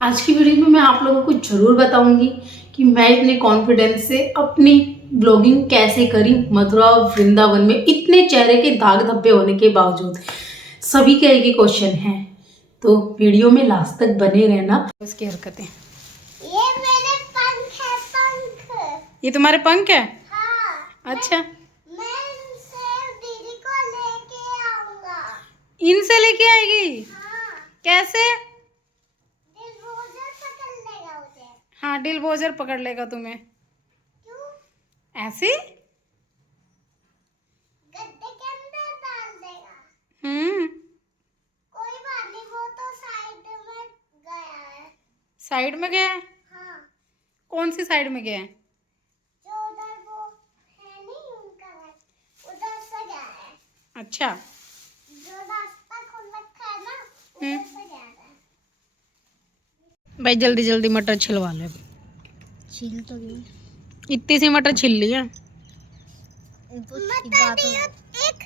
आज की वीडियो में मैं आप लोगों को ज़रूर बताऊंगी कि मैं इतने कॉन्फिडेंस से अपनी ब्लॉगिंग कैसे करी मथुरा और वृंदावन में इतने चेहरे के दाग धब्बे होने के बावजूद। सभी के एक ही क्वेश्चन है, तो वीडियो में लास्ट तक बने रहना। उसकी हरकतें, ये मेरे पंख है, पंख। ये तुम्हारे पंख है? हाँ। अच्छा, मैं इनसे दीदी को लेके आऊंगा। इनसे लेके आएगी? हाँ। कैसे? दिलबोझर पकड़ लेगा मुझे। हाँ, डिलबोजर पकड़ लेगा तुम्हें। क्यों? ऐसे? गद्दे के अंदर डाल देगा। कोई बात नहीं, वो तो साइड में गया है। साइड में गया है? हाँ। कौन सी साइड में गया है? जो उधर वो है नहीं उनका घर, उधर से गया है। अच्छा, जो रास्ता खुल रखा है ना, उधर से गया है। भाई जल्दी जल्दी मटर छिलवा ले। छील तो गई। इतनी सी मटर छिल ली है। एक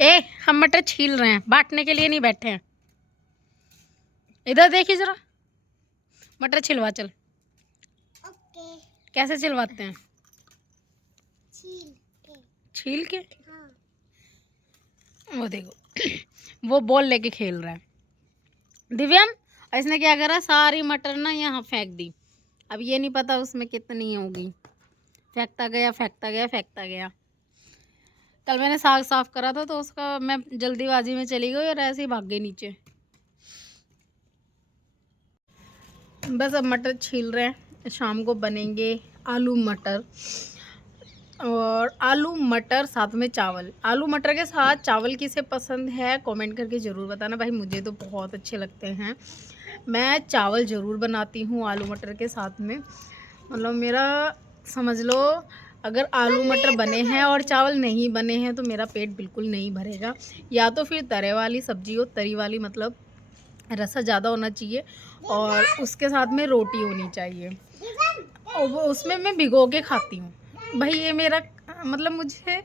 ए, हम मटर छील रहे हैं, बांटने के लिए नहीं बैठे हैं। इधर देखिए जरा, मटर छिलवा चल। ओके। कैसे छिलवाते हैं? छील के। छील के? हाँ। वो देखो वो बॉल लेके खेल रहा है दिव्यम, और इसने क्या करा, सारी मटर ना यहाँ फेंक दी। अब ये नहीं पता उसमें कितनी होगी। फेंकता गया फेंकता गया फेंकता गया। कल मैंने साग साफ करा था तो उसका मैं जल्दीबाजी में चली गई और ऐसे ही भाग गई नीचे। बस अब मटर छील रहे हैं, शाम को बनेंगे आलू मटर। और आलू मटर साथ में चावल। आलू मटर के साथ चावल किसे पसंद है कमेंट करके ज़रूर बताना। भाई मुझे तो बहुत अच्छे लगते हैं। मैं चावल ज़रूर बनाती हूँ आलू मटर के साथ में। मतलब मेरा समझ लो, अगर आलू मटर बने हैं और चावल नहीं बने हैं तो मेरा पेट बिल्कुल नहीं भरेगा। या तो फिर तरे वाली सब्जी हो, तरी वाली मतलब रसा ज़्यादा होना चाहिए, और उसके साथ में रोटी होनी चाहिए, और वो उसमें मैं भिगो के खाती हूँ। भाई ये मेरा मतलब मुझे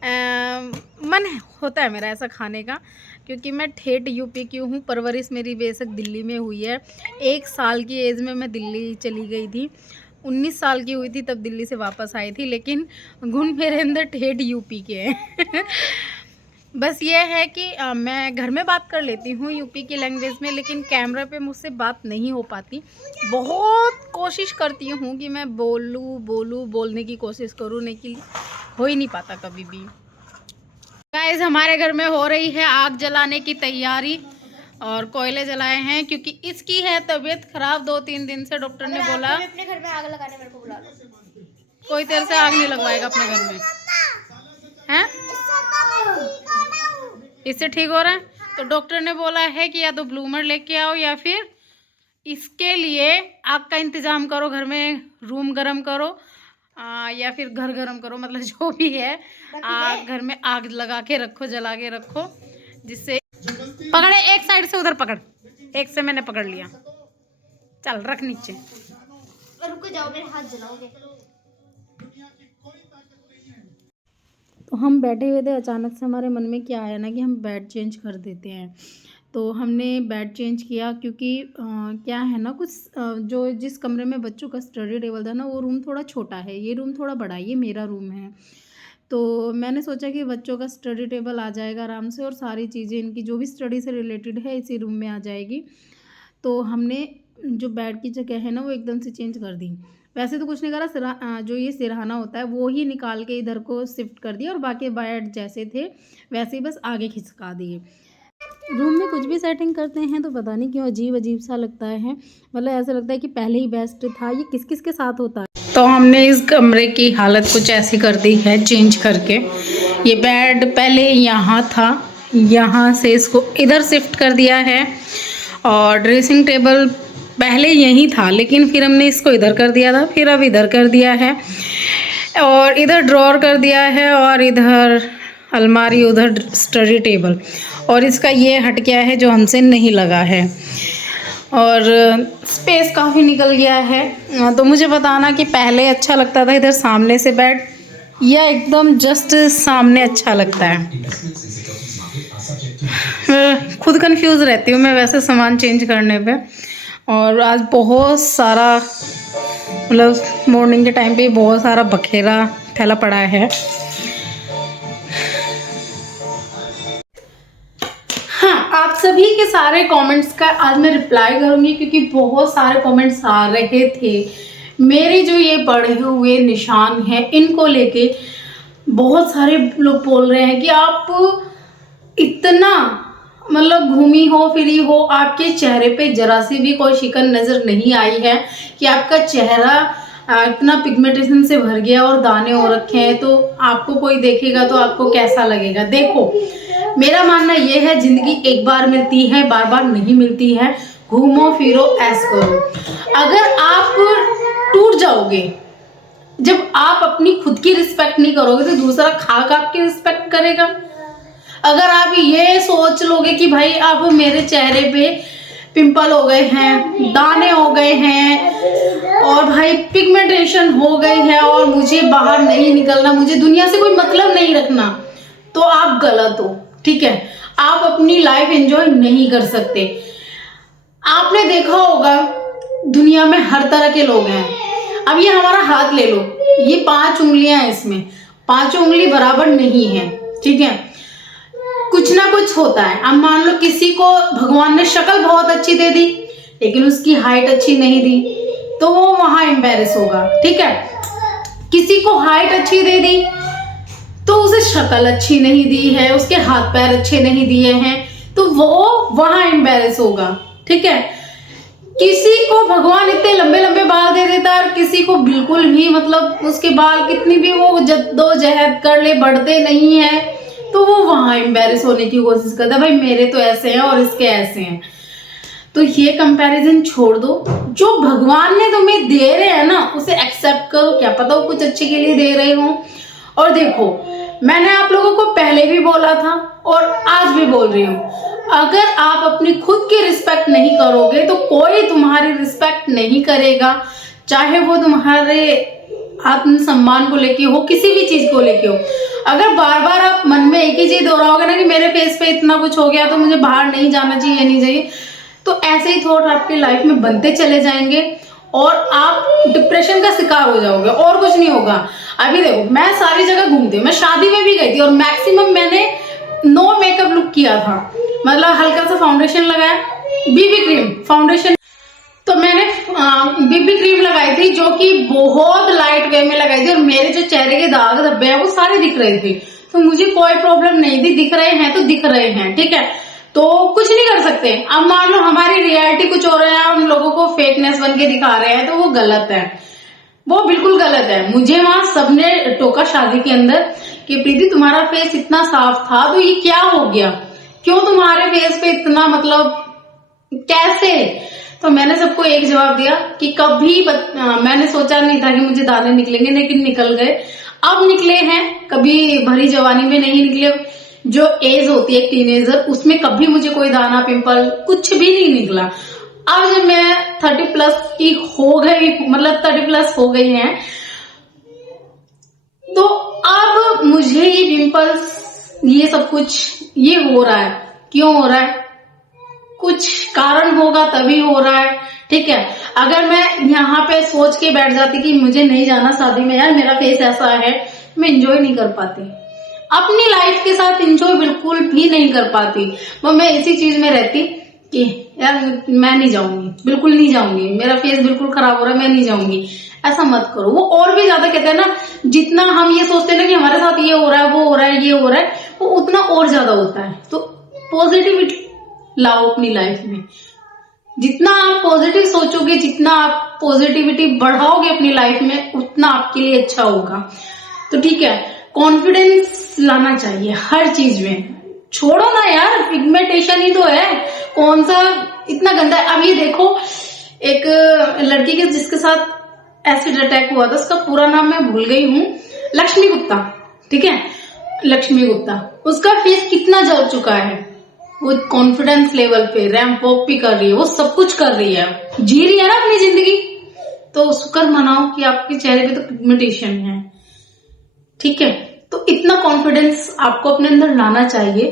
मन होता है मेरा ऐसा खाने का, क्योंकि मैं ठेठ यूपी की हूँ। परवरिश मेरी बेशक दिल्ली में हुई है। 1 साल की एज में मैं दिल्ली चली गई थी। 19 साल की हुई थी तब दिल्ली से वापस आई थी, लेकिन गुण मेरे अंदर ठेठ यूपी के हैं। बस ये है कि मैं घर में बात कर लेती हूँ यूपी की लैंग्वेज में, लेकिन कैमरा पे मुझसे बात नहीं हो पाती। बहुत कोशिश करती हूँ कि मैं बोलने की कोशिश करूँ, लेकिन हो ही नहीं पाता कभी भी। गाइस, हमारे घर में हो रही है आग जलाने की तैयारी, और कोयले जलाए हैं क्योंकि इसकी है तबीयत खराब 2-3 दिन से। डॉक्टर ने बोला अपने घर में आग लगाने मेरे को बुला लो। कोई तेरे से आग नहीं लगवाएगा अपने घर में, हैं? इससे ठीक हो रहा है तो डॉक्टर ने बोला है कि या तो ब्लूमर लेके आओ, या फिर इसके लिए आग का इंतज़ाम करो, घर में रूम गर्म करो, या फिर घर गर्म करो, मतलब जो भी है घर में आग लगा के रखो, जला के रखो, जिससे पकड़े एक साइड से, उधर पकड़, एक से मैंने पकड़ लिया। चल रख नीचे। रुको जाओ, मेरे हाथ जलाओगे। तो हम बैठे हुए थे, अचानक से हमारे मन में क्या आया ना कि हम बेड चेंज कर देते हैं। तो हमने बेड चेंज किया क्योंकि क्या है ना, कुछ जो जिस कमरे में बच्चों का स्टडी टेबल था ना, वो रूम थोड़ा छोटा है, ये रूम थोड़ा बड़ा है, ये मेरा रूम है। तो मैंने सोचा कि बच्चों का स्टडी टेबल आ जाएगा आराम से, और सारी चीज़ें इनकी जो भी स्टडी से रिलेटेड है इसी रूम में आ जाएगी। तो हमने जो बेड की जगह है ना वो एकदम से चेंज कर दी। वैसे तो कुछ नहीं करा, जो ये सिरहाना होता है वो ही निकाल के इधर को शिफ्ट कर दिया, और बाकी बेड जैसे थे वैसे ही बस आगे खिसका दिए। रूम में कुछ भी सेटिंग करते हैं तो पता नहीं क्यों अजीब अजीब सा लगता है। मतलब ऐसा लगता है कि पहले ही बेस्ट था। ये किस किस के साथ होता है। तो हमने इस कमरे की हालत कुछ ऐसी कर दी है चेंज करके। ये बेड पहले यहाँ था, यहाँ से इसको इधर शिफ्ट कर दिया है, और ड्रेसिंग टेबल पहले यहीं था, लेकिन फिर हमने इसको इधर कर दिया था, फिर अब इधर कर दिया है, और इधर ड्रॉर कर दिया है, और इधर अलमारी, उधर स्टडी टेबल, और इसका ये हट गया है जो हमसे नहीं लगा है, और स्पेस काफ़ी निकल गया है। तो मुझे बताना कि पहले अच्छा लगता था इधर सामने से बेड, या एकदम जस्ट सामने अच्छा लगता है। खुद कंफ्यूज रहती हूँ मैं वैसे सामान चेंज करने पे। और आज बहुत सारा मतलब मॉर्निंग के टाइम पे बहुत सारा बखेरा फैला पड़ा है। हाँ, आप सभी के सारे कमेंट्स का आज मैं रिप्लाई करूंगी क्योंकि बहुत सारे कमेंट्स आ रहे थे। मेरे जो ये बढ़े हुए निशान हैं इनको लेके बहुत सारे लोग बोल रहे हैं कि आप इतना मतलब घूमी हो फिरी हो, आपके चेहरे पे जरा सी भी कोई शिकन नजर नहीं आई है कि आपका चेहरा इतना पिगमेंटेशन से भर गया और दाने हो रखे हैं, तो आपको कोई देखेगा तो आपको कैसा लगेगा। देखो, मेरा मानना यह है जिंदगी एक बार मिलती है, बार बार नहीं मिलती है। घूमो फिरो ऐश करो। अगर आप टूट जाओगे, जब आप अपनी खुद की रिस्पेक्ट नहीं करोगे तो दूसरा खाक आपकी रिस्पेक्ट करेगा। अगर आप ये सोच लोगे कि भाई अब मेरे चेहरे पे पिंपल हो गए हैं, दाने हो गए हैं और भाई पिगमेंटेशन हो गई है और मुझे बाहर नहीं निकलना, मुझे दुनिया से कोई मतलब नहीं रखना, तो आप गलत हो। ठीक है, आप अपनी लाइफ एंजॉय नहीं कर सकते। आपने देखा होगा दुनिया में हर तरह के लोग हैं। अब ये हमारा हाथ ले लो, ये 5 उंगलियां हैं, इसमें 5 उंगली बराबर नहीं है। ठीक है, कुछ ना कुछ होता है। अब मान लो किसी को भगवान ने शक्ल बहुत अच्छी दे दी लेकिन उसकी हाइट अच्छी नहीं दी, तो वो वहां एम्बैरेस होगा। ठीक है, किसी को हाइट अच्छी दे दी तो उसे शक्ल अच्छी नहीं दी है, उसके हाथ पैर अच्छे नहीं दिए हैं, तो वो वहां एम्बैरेस होगा। ठीक है, किसी को भगवान इतने लंबे लंबे बाल दे देता है और किसी को बिल्कुल भी मतलब उसके बाल कितनी भी वो जद्दोजहद कर ले बढ़ते नहीं है, तो वो वहां एम्बैरेस होने की कोशिश करता है, भाई मेरे तो ऐसे हैं और इसके ऐसे हैं। तो ये कंपैरिजन छोड़ दो। जो भगवान ने तुम्हें दे रहे हैं ना उसे एक्सेप्ट करो, क्या पता वो कुछ अच्छे के लिए दे रहे हो। और देखो, मैंने आप लोगों को पहले भी बोला था और आज भी बोल रही हूँ, अगर आप अपनी खुद की रिस्पेक्ट नहीं करोगे तो कोई तुम्हारी रिस्पेक्ट नहीं करेगा, चाहे वो तुम्हारे आत्मसम्मान को लेके हो, किसी भी चीज को लेके हो। अगर बार बार आप मन में एक ही चीज दोहराओगे ना कि मेरे फेस पे इतना कुछ हो गया तो मुझे बाहर नहीं जाना चाहिए, नहीं चाहिए, तो ऐसे ही थॉट आपकी लाइफ में बनते चले जाएंगे और आप डिप्रेशन का शिकार हो जाओगे, और कुछ नहीं होगा। अभी देखो, मैं सारी जगह घूमती हूँ, मैं शादी में भी गई थी और मैक्सिमम मैंने नो मेकअप लुक किया था, मतलब हल्का सा फाउंडेशन लगाया, बीबी क्रीम फाउंडेशन, तो मैंने बीबी क्रीम लगाई थी जो कि बहुत लाइट वे में लगाई थी और मेरे जो चेहरे के दाग धब्बे हैं वो सारे दिख रहे थे, तो मुझे कोई प्रॉब्लम नहीं थी। दिख रहे हैं तो दिख रहे हैं, ठीक है, तो कुछ नहीं कर सकते। अब मान लो हमारी रियलिटी कुछ हो रहा है, हम लोगों को फेकनेस बन के दिखा रहे हैं, तो वो गलत है, वो बिल्कुल गलत है। मुझे वहां सबने टोका शादी के अंदर कि प्रीति तुम्हारा फेस इतना साफ था तो ये क्या हो गया, क्यों तुम्हारे फेस पे इतना मतलब कैसे। तो मैंने सबको एक जवाब दिया कि कभी मैंने सोचा नहीं था कि मुझे दाने निकलेंगे, लेकिन निकल गए। अब निकले हैं, कभी भरी जवानी में नहीं निकले। जो एज होती है टीनेजर, उसमें कभी मुझे कोई दाना पिंपल कुछ भी नहीं निकला। अब जब मैं 30+ की हो गई, मतलब 30+ हो गई है, तो अब मुझे ये पिंपल्स ये सब कुछ ये हो रहा है। क्यों हो रहा है? कुछ कारण होगा तभी हो रहा है। ठीक है, अगर मैं यहाँ पे सोच के बैठ जाती कि मुझे नहीं जाना शादी में, यार मेरा फेस ऐसा है, मैं एंजॉय नहीं कर पाती अपनी लाइफ के साथ, एंजॉय बिल्कुल भी नहीं कर पाती। वो मैं इसी चीज में रहती कि यार मैं नहीं जाऊंगी, बिल्कुल नहीं जाऊंगी, मेरा फेस बिल्कुल खराब हो रहा है, मैं नहीं जाऊंगी। ऐसा मत करो। वो और भी ज्यादा कहते हैं ना, जितना हम ये सोचते हैं ना कि हमारे साथ ये हो रहा है, वो हो रहा है, ये हो रहा है, वो उतना और ज्यादा होता है। तो पॉजिटिविटी लाओ अपनी लाइफ में। जितना आप पॉजिटिव सोचोगे, जितना आप पॉजिटिविटी बढ़ाओगे अपनी लाइफ में, उतना आपके लिए अच्छा होगा। तो ठीक है, कॉन्फिडेंस लाना चाहिए हर चीज में। छोड़ो ना यार, पिगमेंटेशन ही तो है, कौन सा इतना गंदा है। अब ये देखो, एक लड़की के जिसके साथ एसिड अटैक हुआ था, उसका पूरा नाम मैं भूल गई हूँ, लक्ष्मी गुप्ता। ठीक है, लक्ष्मी गुप्ता, उसका फेस कितना जल चुका है। वो कॉन्फिडेंस लेवल पे रैंप वॉक भी कर रही है, वो सब कुछ कर रही है, जी रही है ना अपनी जिंदगी। तो शुक्र मनाओ कि आपके चेहरे पे तो पिगमेंटेशन है। ठीक है, तो इतना कॉन्फिडेंस आपको अपने अंदर लाना चाहिए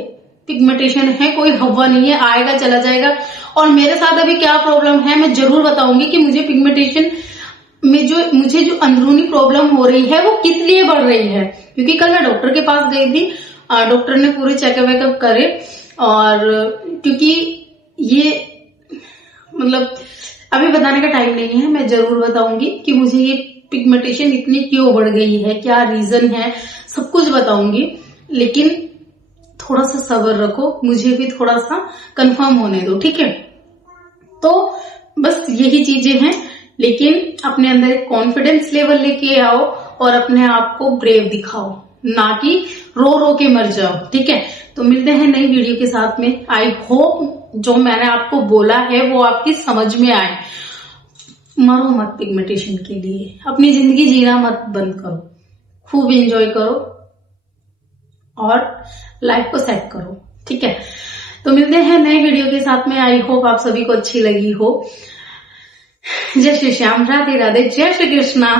पिगमेंटेशन है, कोई हवा नहीं है, आएगा चला जाएगा। और मेरे साथ अभी क्या प्रॉब्लम है मैं जरूर बताऊंगी कि मुझे पिगमेंटेशन में मुझे जो अंदरूनी प्रॉब्लम हो रही है वो किस लिए बढ़ रही है। क्योंकि कल मैं डॉक्टर के पास गई थी, डॉक्टर ने पूरे चेकअप वेकअप करे, और क्योंकि ये मतलब अभी बताने का टाइम नहीं है, मैं जरूर बताऊंगी कि मुझे ये पिगमेंटेशन इतनी क्यों बढ़ गई है, क्या रीजन है, सब कुछ बताऊंगी। लेकिन थोड़ा सा सब्र रखो, मुझे भी थोड़ा सा कंफर्म होने दो, ठीक है। तो बस यही चीजें हैं, लेकिन अपने अंदर एक कॉन्फिडेंस लेवल लेके आओ और अपने आप को ब्रेव दिखाओ, ना कि रो रो के मर जाओ, ठीक है। तो मिलते हैं नई वीडियो के साथ में। आई होप जो मैंने आपको बोला है वो आपकी समझ में आए। मरो मत पिगमेंटेशन के लिए, अपनी जिंदगी जीना मत बंद करो, खूब एंजॉय करो और लाइफ को सेट करो, ठीक है। तो मिलते हैं नए वीडियो के साथ में। आई होप आप सभी को अच्छी लगी हो। जय श्री श्याम, राधे राधे, जय श्री कृष्णा।